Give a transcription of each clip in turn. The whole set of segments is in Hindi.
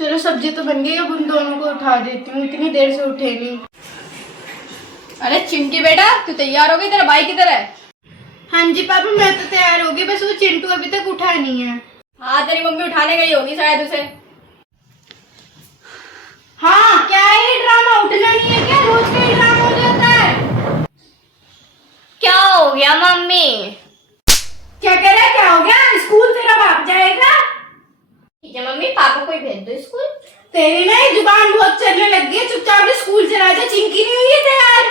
चलो सब्जी तो बन गई, अब उन दोनों को उठा देती हूँ, इतनी देर से उठे नहीं। अरे चिंटी बेटा, तू तैयार हो गई? तेरा भाई किधर है? हाँ जी पापा, मैं तो तैयार हो गई, बस वो चिंटू अभी तक उठा नहीं है। हाँ, तेरी मम्मी उठाने गई होगी शायद उसे। हाँ, क्या है ये ड्रामा? उठना नहीं है क्या? रोज का ही ड्रामा हो जाता है। क्या हो गया मम्मी? क्या कह रहा है? क्या हो गया? स्कूल तेरा भाग जाएगा। ठीक है मम्मी, पापा को ही भेज दो स्कूल। तेरी ना ये जुबान बहुत चलने लग गई है, चुपचाप से स्कूल चला जा। चिंकी नहीं हुई है तैयार?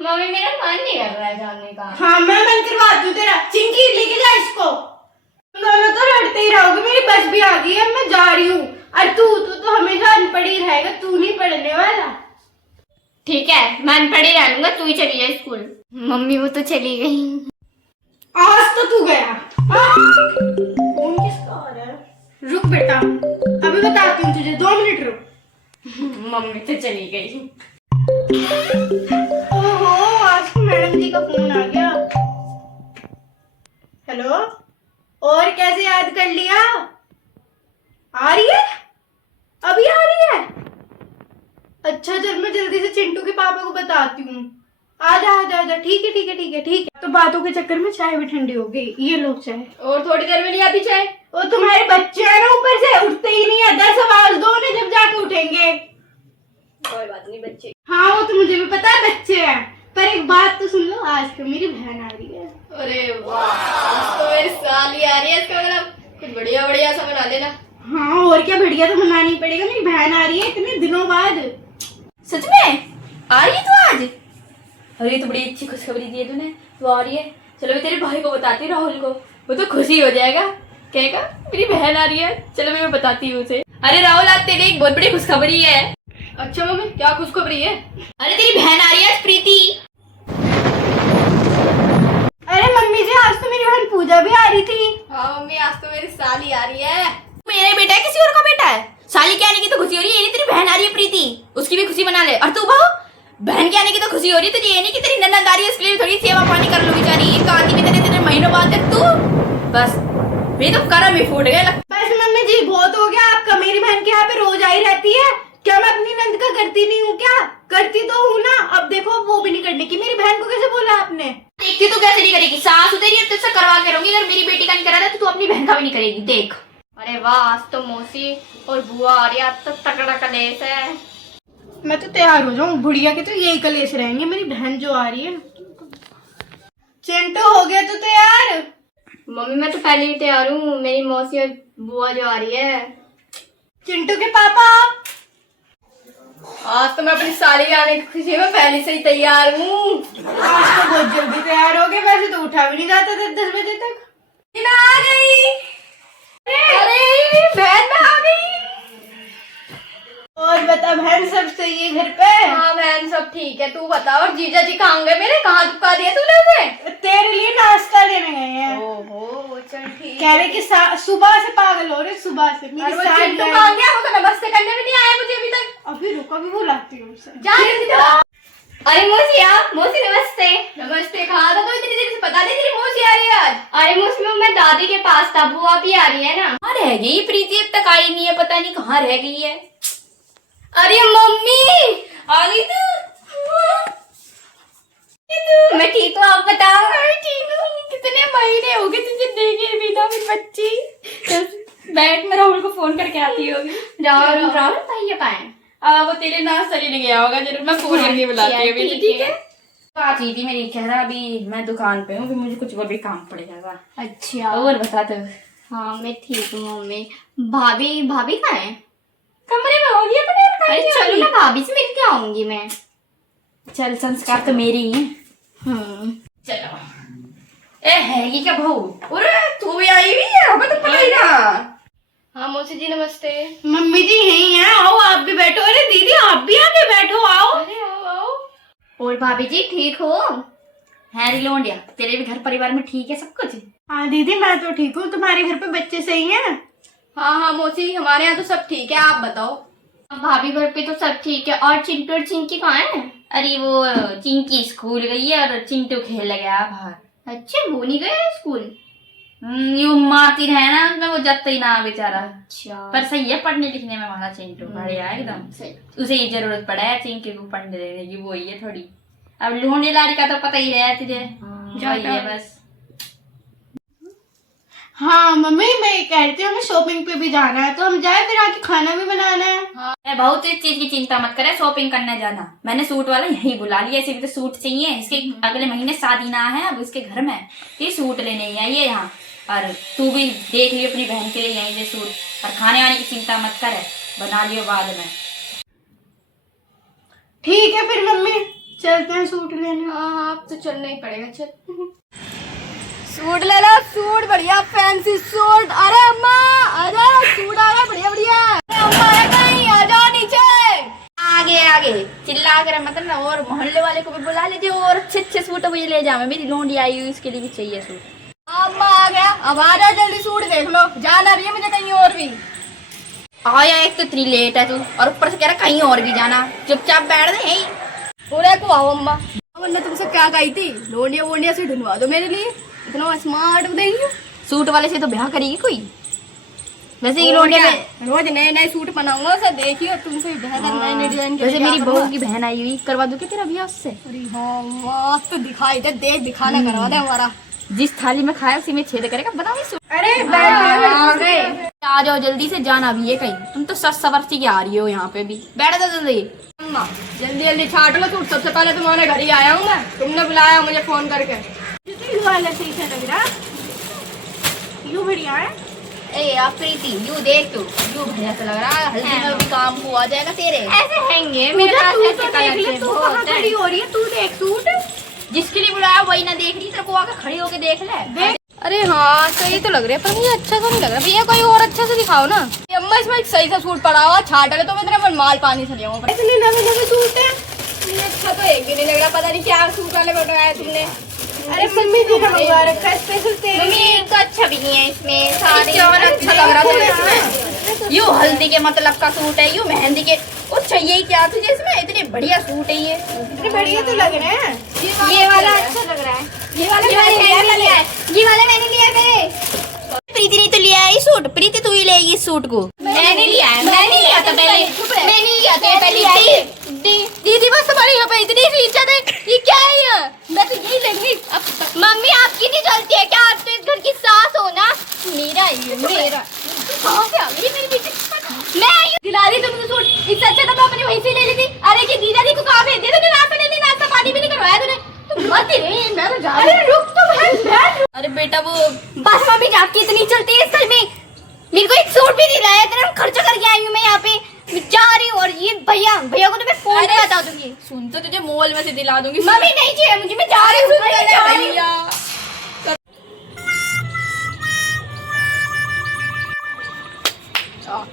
मम्मी मेरा मन नहीं कर रहा है जाने का। हाँ, मैं मन करवा दूं तेरा। चिंकी लेके जा इसको। तुम दोनों तो लड़ते ही रहोगे। मेरी बस भी आ गई है, मैं जा रही हूँ। और तू तो हमेशा अनपढ़ ही रहेगा, तू नहीं पढ़ने वाला। ठीक है, मैं अनपढ़ ही रह लूंगा, तू ही चली जा स्कूल। मम्मी वो तो चली गई। आज तो तू गया। फोन किसका आ रहा है? रुक बेटा, अभी बताती हूँ तुझे, 2 मिनट रुक। मम्मी तो चली गई। ओहो, आज तो मैडम जी का फोन आ गया। हेलो, और कैसे याद कर लिया? आ रही है? अभी आ रही है? अच्छा, चल मैं जल्दी से चिंटू के पापा को बताती हूँ। आजा आजा आजा, ठीक है ठीक है ठीक है ठीक है। तो बातों के चक्कर में चाय भी ठंडी हो गई। ये लो चाय। और थोड़ी देर में नहीं आती चाय? वो तुम्हारे बच्चे हैं ना, ऊपर से उठते ही नहीं है। 10 आवाज दो उन्हें, जब जाके उठेंगे। कोई बात नहीं बच्चे। हाँ, वो तो मुझे भी पता है बच्चे हैं, पर एक बात तो सुन लो, आज तो मेरी बहन आ रही है। अरे वाह, आज तो मेरी साली आ रही है, इसका मतलब कुछ बढ़िया बढ़िया सा बना देना। हाँ, और क्या बढ़िया तो मनाना ही पड़ेगा। मेरी बहन आ रही है इतने दिनों बाद। सच में आ रही है तू आज? अरे तो बड़ी अच्छी खुशखबरी दी है तूने, तू आ रही है। चलो मैं तेरे भाई को बताती हूँ, राहुल को, वो तो खुशी हो जाएगा, कहेगा मेरी बहन आ रही है। चलो मैं बताती हूँ उसे। अरे राहुल, आज तेरी एक बहुत बड़ी खुशखबरी है। अच्छा मम्मी, क्या खुशखबरी है? अरे तेरी बहन आ रही है आज, प्रीति। अरे मम्मी जी, आज तो मेरी बहन पूजा भी आ रही थी। हाँ मम्मी, आज तो मेरी साली आ रही है। मेरा बेटा है किसी और का बेटा है? साली के आने की तो खुशी हो रही है, ये नहीं तेरी बहन आ रही है प्रीति, उसकी भी खुशी मना ले। और तू भाव, बहन के आने की तो खुशी हो रही है तुझे, ये नहीं कि तेरी ननद आ रही है उसके लिए थोड़ी सेवा पानी कर लो बेचारी। ये आती भी तेरे महीनों बाद है तू, बस मेरी तो करम ही फूट गया। बस मम्मी जी, बहुत हो गया आपका। मेरी बहन के यहाँ पे रोज आई रहती है, क्या मैं अपनी नंद का करती नहीं हूँ? क्या करती तो हूँ ना। अब देखो, वो भी नहीं करने की। मेरी बहन को कैसे बोला आपने? देखती तो कैसे नहीं करेगी, सास तेरी अब तुझसे करवा के रहूंगी। अगर मेरी बेटी का नहीं करा था तो तू अपनी बहन का भी नहीं करेगी, देख। अरे वाह, आज तो मौसी और बुआ आ रही है, आज तो तगड़ा कलेश है। मैं तो तैयार हो जाऊँ, बुढ़िया के तो यही कलेश रहेंगे। मेरी बहन जो आ रही है। चिंटू हो गया तो तैयार? मम्मी मैं तो पहले ही तैयार हूँ, मेरी मौसी और बुआ जो आ रही है। चिंटू के पापा, आज तो मैं अपनी साली के आने की खुशी में पहले से ही तैयार हूँ। आज तो बहुत जल्दी तैयार हो गए। वैसे तो उठा भी नहीं जाता था 10 बजे तक। आ गई। अरे बहन आ गई। और बता बहन, सब सही है घर पे? हाँ बहन, सब ठीक है, तू बता। और जीजा जी कहाँ गए मेरे? कहाँ दुका दिया तूने उसे? तेरे लिए नाश्ता लेने गए हैं। ओहो चल ठीक। कह रहे कि सुबह से पागल हो रहे, सुबह से। मेरी वो साली चिंटू आई। कहाँ गया? वो तो नमस्ते करने भी नहीं आया मुझे अभी तक। अभी रुको, अभी बुलाती हूँ उसे। जा जल्दी जा। अरे मौसी, आप मौसी नमस्ते। नमस्ते, कहाँ था तो इतनी देर से? पता नहीं तेरी मौसी आ रही है आज। अरे मौसी, मैं दादी के पास था, बुआ भी आ रही है ना। कहाँ रह गई प्रीति? अब तक आई नहीं है, पता नहीं कहाँ रह गई है। अरे मम्मी आ गई तू? मैं ठीक हूँ, आप बताओ। मैं ठीक हूँ। कितने महीने हो गए तुझे देखे भी ना मेरी बच्ची। बैठ, मैं राहुल को फोन करके आती होगी। राहुल भैया पाए? वो तेरे नाश्ता लेने गया होगा, जरूर मैं फोन करके बुलाती हूँ अभी। ठीक है। बात हुई थी मेरी, कह रहा अभी मैं दुकान पे हूँ, फिर मुझे कुछ और भी काम पड़ जाएगा। अच्छा, और बता तू। हाँ मैं ठीक हूँ मम्मी। भाभी भाभी कहाँ है? कमरे में होगी अपने। अरे चलो ना, भाभी से मिल के आऊंगी मैं। चल, संस्कार तो मेरी ही है। चलो। ए है ये क्या बहू? अरे तू भी आई हुई है, हमें तो पता ही ना। हाँ मौसी जी नमस्ते। मम्मी जी यही हैं, आओ आप भी बैठो। अरे दीदी, आप भी आके बैठो, आओ। अरे आओ आओ। और भाभी जी ठीक हो? हैरी लोंडिया, तेरे भी घर परिवार में ठीक है सब कुछ? हाँ दीदी, मैं तो ठीक हूँ। तुम्हारे घर पे बच्चे सही हैं? हाँ हाँ मौसी, हमारे यहाँ तो सब ठीक है, आप बताओ। भाभी घर पे तो सब ठीक है। और चिंटू और चिंकी कहाँ है? अरे वो चिंकी स्कूल गई है और चिंटू खेल गया बाहर। अच्छा, वो नहीं गया स्कूल? यूं मारती रहे ना उसमें वो जतई ना बेचारा। अच्छा पर सही है पढ़ने लिखने में हमारा चिंटू बढ़िया है एकदम। सही। उसे ये जरूरत पड़ा है चिंकी को पढ़ने देने की, वो ही है थोड़ी। अब लूंडी लारी का तो पता ही है तुझे, वही है बस। हाँ मम्मी, मैं ये कह रही थी हमें शॉपिंग पे भी जाना है, तो हम जाए, फिर आके खाना भी बनाना है। मैं बहुत इस चीज की चिंता मत करे, शॉपिंग करने जाना। मैंने सूट वाला यही बुला लिया, इसे भी तो सूट चाहिए। इसके अगले महीने शादी ना है अब इसके घर में, ये सूट लेने ही आई है यहाँ। और तू भी देख लियो अपनी बहन के लिए यहीं से सूट, और खाने वाने की चिंता मत कर, बना लियो बाद में। ठीक है फिर मम्मी, चलते हैं सूट लेने। हाँ आप तो चलना ही पड़ेगा, चल। सूट ले लो, सूट बढ़िया फैंसी सूट। अरे अम्मा अरे सूट आ रहा है बढ़िया बढ़िया। अरे अम्मा है कहीं, आ जाओ नीचे। आगे आगे चिल्ला कर मतलब ना, और मोहल्ले वाले को भी बुला लीजिए, और अच्छे अच्छे सूट मुझे ले जाओ। मेरी लोंडी आई हुई, इसके लिए भी चाहिए सूट। अम्मा आ गया, अब आ जा जल्दी, सूट देख लो। जाना भी है मुझे कहीं और भी। आया एक तो इतनी लेट है तू, और ऊपर से कह रहा कहीं और भी जाना। चुपचाप बैठ दे यहीं। पूरे को आओ अम्मा। मैंने तुमसे क्या कही थी, लोंडिया वोंडिया से ढूंढवा दो मेरे लिए। इतना स्मार्ट देंगी सूट वाले से तो ब्याह करेगी कोई। वैसे ये और लोंडिया क्या? में रोज नए नए सूट बनाऊंगा, उसे देखियो तुमसे बेहतर नए नए डिजाइन के। वैसे मेरी बहू की बहन आई हुई, करवा दूं क्या तेरा ब्याह उससे? अरे हाँ मस्त दिखाई दे, देख दिखाना करवा दे हमारा। जिस थाली में खाया उसी में छेद करेगा, बताओ ये सूट। अरे आ गए। आ जाओ जल्दी से, जाना भी है कहीं। तुम तो सस सवरती के आ रही हो यहाँ पे भी। बैठ जाओ जल्दी। अम्मा जल्दी जल्दी छाट लो सूट, सबसे पहले तुम्हारे घर ही आया हूँ मैं, तुमने बुलाया मुझे फोन करके। वाला सही से लग रहा, यू बढ़िया है। ए आप प्रीति यू देख, तू यू बढ़िया से लग रहा है, हल्दी में भी काम को आ जाएगा तेरे। ऐसे हैंगे मेरे पास तू ऐसे तो देख कलर ले, के तू बहुत कहाँ हैं। खड़ी हो रही है, तू देख सूट। जिसके लिए बुलाया वही ना देख रही, तेरे को आकर खड़ी होके देख ले। अरे हाँ सही तो लग रहा है, पर मुझे अच्छा तो नहीं लग रहा भैया, कोई और अच्छा से दिखाओ ना। ये अम्मा इसमें एक सही सा सूट पड़ा हुआ, छाट ले तो मैं तेरे माल पानी से ले आऊँ। इतने नवे नवे सूट है। मुझे अच्छा तो एक भी नहीं लग रहा, पता नहीं क्या सूट वाले बनवाया तुमने। अरे मम्मी जी ने मंगवा रखा है स्पेशल तेरे लिए। मम्मी तो अच्छा भी नहीं है इसमें, सारे और अच्छा लग रहा था इसमें। यू हल्दी के मतलब का सूट है, यू मेहंदी के। वो चाहिए क्या तुझे इसमें? इतने बढ़िया सूट है ये। इतने बढ़िया तो लग रहे हैं। ये वाला अच्छा लग रहा है। ये वाला मैंने लिया है, ये वाला मैंने लिया है मेरे। प्रीति ने तो लिया है ये सूट। प्रीति तू ही लेगी इस सूट को। मैंने लिया है, मैंने लिया था पहले, मैंने लिया था पहले। दीदी बस तुम्हारी यहाँ पे इतनी सी इज्जत है, ये क्या है ये? मैं तो यही लेंगी। मम्मी आपकी नहीं चलती है क्या? आप तो इस घर की सास हो ना। मेरा ये मेरा। कहाँ से आ गई मेरी बेटी? मैं आई हूँ। दिला दी तुमने सूट, इससे अच्छा तो मैं अपनी वहीं से ले ली थी। अरे कि दीदा दी को कहाँ भेज दिया तूने? नाश्ता नहीं, नाश्ता पानी भी नहीं करवाया तूने। तुम मत ही रही, मैं तो जा रही हूँ। रुक तो बहन। अरे बेटा वो बस मम्मी जाके इतनी चलती है इस घर में। मेरे को एक सूट भी दिलाया, इतना खर्चा करके आई हूँ मैं यहाँ पे। मैं जा रही हूँ, और ये भैया को तो मैं फोन पे बता दूंगी। सुन तो तुझे मॉल में से दिला दूंगी। मम्मी नहीं चाहिए मुझे, मैं जा रही हूँ, मैं जा रही हूँ।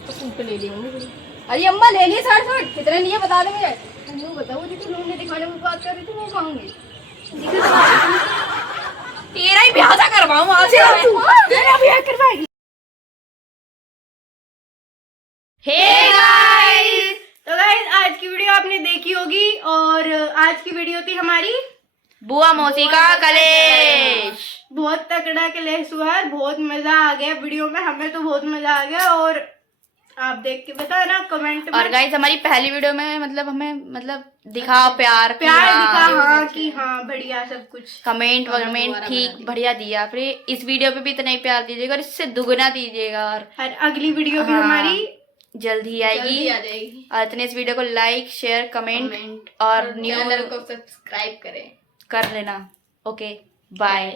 तो सूट ले ली मम्मी। अरे अम्मा ले ली साढ़े सूट, कितने लिए बता दे मुझे। तुम यूँ बताओ, जो तुम लोगों ने दिखाने में बात कर रही थी वो कहूँगी। तेरा ही ब्याह था करवाऊँ आज से। मेरा भी करवाएगी। हे गाइस, तो गाइस आज की वीडियो आपने देखी होगी, और आज की वीडियो थी हमारी बुआ मौसी का कलेश। बहुत तगड़ा क्लेश हुआ है, बहुत मजा आ गया वीडियो में, हमें तो बहुत मजा आ गया। और आप देख के बताना कमेंट में। और गाइस हमारी पहली वीडियो में मतलब हमें मतलब दिखा प्यार दिखा, हाँ कि हाँ बढ़िया सब कुछ। कमेंट वमेंट ठीक बढ़िया दिया। फिर इस वीडियो पे भी इतना ही प्यार दीजिएगा, और इससे दुगना दीजिएगा। और अगली वीडियो भी हाँ, हमारी जल्द ही आएगी। जल्दी आ जाएगी। और इतने इस वीडियो को लाइक शेयर कमेंट और न्यू चैनल को सब्सक्राइब करें। कर लेना। Okay bye.